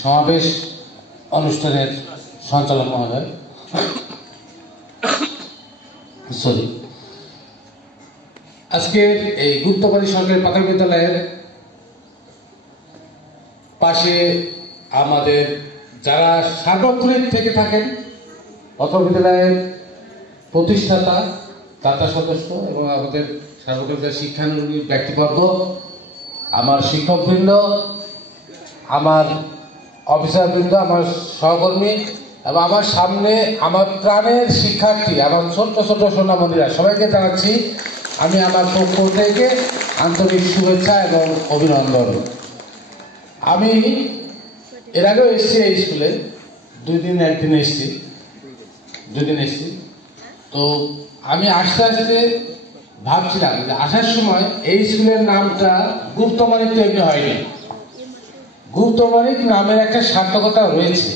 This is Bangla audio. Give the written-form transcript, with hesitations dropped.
সমাবেশ অনুষ্ঠানের সঞ্চালক মহোদয়, আজকের এই গুপ্তবাড়ি সরকারি প্রাথমিক বিদ্যালয়ের পাশে আমাদের যারা সার্বক্ষণিক থেকে থাকেন, প্রাথমিক বিদ্যালয়ের প্রতিষ্ঠাতা, দাতা সদস্য এবং আমাদের সার্বক্ষণিক শিক্ষানুরাগী ব্যক্তিবর্গ, আমার শিক্ষকবৃন্দ, আমার অফিসারবৃন্দ, আমার সহকর্মী এবং আমার সামনে আমার প্রাণের শিক্ষার্থী, আমার ছোট্ট ছোট্ট সোনামণিরা, সবাইকে জানাচ্ছি আমি আমার পক্ষ থেকে আন্তরিক শুভেচ্ছা এবং অভিনন্দন। আমি এর আগেও এসেছি এই স্কুলে, দুদিন এসেছি। তো আমি আস্তে আস্তে ভাবছিলাম যে আসার সময় এই স্কুলের নামটা গুপ্তমানিক তো এমনি হয়নি, গুপ্তমানিক নামের একটা সার্থকতা রয়েছে।